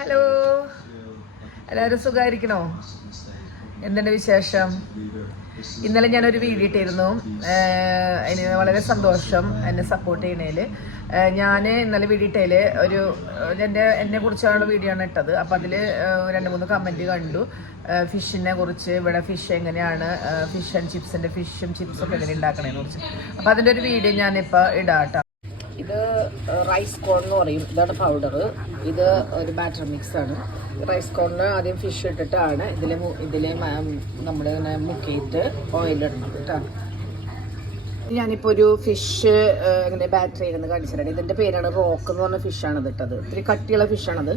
Hello, എല്ലാവരും സുഖമായിരിക്കണോ? എന്തുണ്ട് വിശേഷം? ഇന്നലെ ഞാനൊരു വീഡിയോ ഇട്ടിരുന്നു. എനിക്ക് വളരെ സന്തോഷം എന്നെ സപ്പോർട്ട് ചെയ്യണേൽ. ഞാൻ ഇന്നലെ വീഡിയോ ഇട്ടതിൽ എന്നെ കുറിച്ചുള്ള വീഡിയോ ആണ് ഇട്ടത്. അപ്പം അതിൽ 2-3 കമൻറ്റ് കണ്ടു. ഫിഷിനെ കുറിച്ച്, ഇവിടെ ഫിഷ് എങ്ങനെയാണ്, ഫിഷ് ആൻഡ് ചിപ്സിൻ്റെ ഫിഷും ചിപ്സൊക്കെ എങ്ങനെ ഉണ്ടാക്കണേനെ കുറിച്ച്. അപ്പം അതിൻ്റെ ഒരു വീഡിയോ ഞാനിപ്പോൾ ഇടാട്ടോ. ഇത് റൈസ് കോൺ എന്ന് പറയും. ഇതാണ് പൗഡർ. ഇത് ഒരു ബാറ്റർ മിക്സ് ആണ്. റൈസ് കോണിന് ആദ്യം ഫിഷ് ഇട്ടിട്ടാണ് ഇതിൽ നമ്മളിങ്ങനെ മുക്കിയിട്ട് ഓയിലിടണം കേട്ടോ. ഞാനിപ്പോൾ ഒരു ഫിഷ് ഇങ്ങനെ ബാറ്റർ ചെയ്യുന്നത് കാണിച്ചിട്ടുണ്ട്. ഇതിൻ്റെ പേരാണ് റോക്ക് എന്ന് പറഞ്ഞ ഫിഷാണ് ഇതിട്ടത്. ഇത്തിരി കട്ടിയുള്ള ഫിഷാണത്.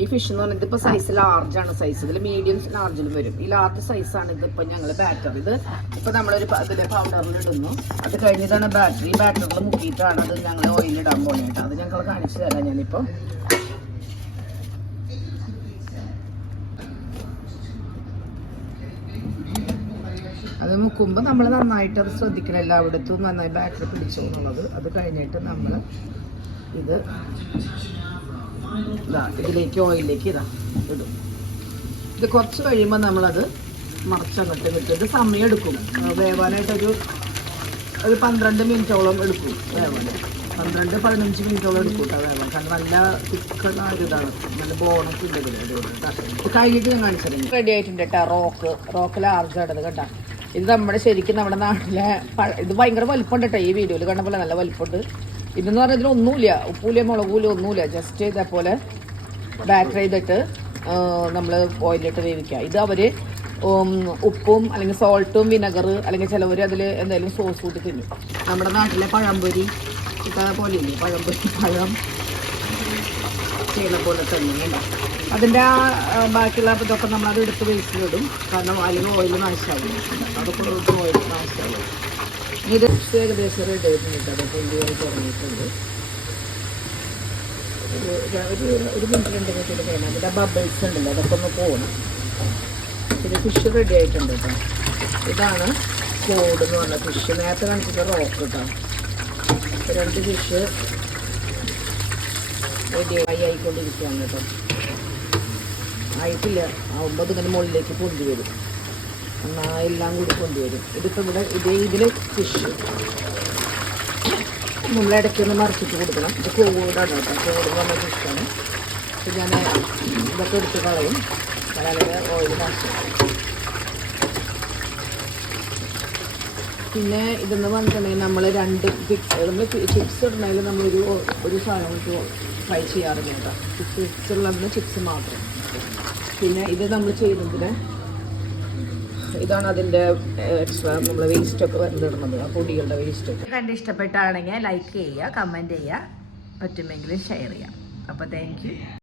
ഈ ഫിഷ് എന്ന് പറഞ്ഞാൽ ഇതിപ്പോൾ സൈസ് ലാർജാണ് സൈസ്. ഇതിൽ മീഡിയം ലാർജിലും വരും. ഈ ലാർജ് സൈസാണ് ഇതിപ്പോൾ ഞങ്ങൾ ബാറ്റർ. ഇത് ഇപ്പോൾ നമ്മളൊരു ഇതിൽ പൗഡറിൽ ഇടുന്നു. അത് കഴിഞ്ഞിട്ടാണ് ബാറ്റർ. ഈ ബാറ്ററിൽ മുക്കിയിട്ടാണ് അത് ഞങ്ങൾ ഓയിലിടാൻ പോകുന്നത്. അത് ഞങ്ങൾ കാണിച്ചു തരാം ഞാനിപ്പോൾ. അത് മുക്കുമ്പോൾ നമ്മൾ നന്നായിട്ട് അത് ശ്രദ്ധിക്കണം. എല്ലായിടത്തും നന്നായി ബാറ്ററി പിടിച്ചു എന്നുള്ളത്. അത് കഴിഞ്ഞിട്ട് നമ്മൾ ഇതിലേക്ക് ഓയിലിലേക്ക് ഇടും. ഇത് കുറച്ച് കഴിയുമ്പോൾ നമ്മളത് മറച്ചങ്ങോട്ട് കിട്ടും. ഇത് സമയം എടുക്കും വേവാനായിട്ടൊരു 12 മിനിറ്റോളം എടുക്കും വേവാൻ. 12-15 മിനിറ്റോളം എടുക്കും കേട്ടോ വേവാൻ. കാരണം നല്ല തിക്കുള്ള ഇതാണ്, നല്ല ബോണൊക്കെ ഉണ്ട് ഇതിൽ. കഴിഞ്ഞിട്ട് ഞാൻ കാണിച്ചിരുന്നു. റെഡി ആയിട്ടുണ്ട് കേട്ടോ. റോക്ക് ലാർജാണത് കേട്ടോ. ഇത് ശരിക്കും നമ്മുടെ നാട്ടിലെ ഇത് ഭയങ്കര വലിപ്പമുണ്ട് കേട്ടോ. ഈ വീഡിയോയിൽ കണ്ട പോലെ നല്ല വലിപ്പമുണ്ട്. ഇതെന്ന് പറഞ്ഞാൽ ഇതിലൊന്നുമില്ല, ഉപ്പൂല മുളകൂല ഒന്നുമില്ല. ജസ്റ്റ് ഇതേപോലെ ബാറ്റർ ചെയ്തിട്ട് നമ്മൾ ഓയിലിട്ട് വേവിക്കുക. ഇത് അവർ ഉപ്പും അല്ലെങ്കിൽ സോൾട്ടും വിനെഗർ അല്ലെങ്കിൽ ചിലവർ അതിൽ എന്തെങ്കിലും സോസ് കൂട്ടി തിന്നും. നമ്മുടെ നാട്ടിലെ പഴംപൊരി പോലെ ഇല്ലേ, പഴം ചെയ്യുന്ന പോലെ തന്നെ. അതിൻ്റെ ബാക്കിയുള്ള ഇതൊക്കെ നമ്മളത് എടുത്ത് വേസ്റ്റിലിടും. കാരണം അല്ലെങ്കിൽ ഓയിൽ നാശമാകും. അതൊക്കെ ഓയിൽ നാശമാകും. ഇത് ഏകദേശം റെഡി ആയിട്ടുണ്ട്. അതൊക്കെ ഇന്ത്യയിൽ തുടങ്ങിയിട്ടുണ്ട്. ഒരു മിനിറ്റ് 2 മിനിറ്റ് കഴിഞ്ഞാൽ അതിൻ്റെ ബബിൾസ് ഉണ്ടല്ലോ അതൊക്കെ ഒന്ന് പോകണം. പിന്നെ ഫിഷ് റെഡി ആയിട്ടുണ്ട് കേട്ടോ. ഇതാണ് കോഡ് എന്ന് പറഞ്ഞ ഫിഷ്. നേരത്തെ കാണിച്ചിട്ട് റോക്ക് കേട്ടോ. 2 ഫിഷ് റെഡി ആയിക്കൊണ്ടിരിക്കുകയാണ് കേട്ടോ. ആയിട്ടില്ല. ആവുമ്പോൾ ഇതിങ്ങനെ മുകളിലേക്ക് പൊന്തി വരും. എല്ലാം കൂടി കൊണ്ടുവരും. ഇതിപ്പോൾ ഇതിൽ ഫിഷ് നമ്മളിടയ്ക്കൊന്ന് മറിച്ചിട്ട് കൊടുക്കണം. ഇത് കോടാണ് കേട്ടോ. കോട് പറഞ്ഞ ഫിഷാണ്. അപ്പോൾ ഞാൻ ഇതൊക്കെ എടുത്ത് കളയും. വളരെ ഓയിൽ നാശം. പിന്നെ ഇതെന്ന് പറഞ്ഞിട്ടുണ്ടെങ്കിൽ നമ്മൾ 2 ചിപ്സ് ഇടണമെങ്കിൽ നമ്മളൊരു സാധനം ഫ്രൈ ചെയ്യാറുണ്ട് കേട്ടോ. ചിപ്സ് ഉള്ളതിന് ചിപ്സ് മാത്രം. പിന്നെ ഇത് നമ്മൾ ചെയ്യുന്നതിന് ഇതാണ് അതിൻ്റെ എക്സ്ട്രാ നമ്മൾ വേസ്റ്റൊക്കെ വരുന്നിടുന്നത്, ആ പൊടികളുടെ വേസ്റ്റൊക്കെ. കണ്ട് ഇഷ്ടപ്പെട്ടാണെങ്കിൽ ലൈക്ക് ചെയ്യുക, കമൻറ്റ് ചെയ്യുക, പറ്റുമെങ്കിൽ ഷെയർ ചെയ്യാം. അപ്പോൾ താങ്ക് യു.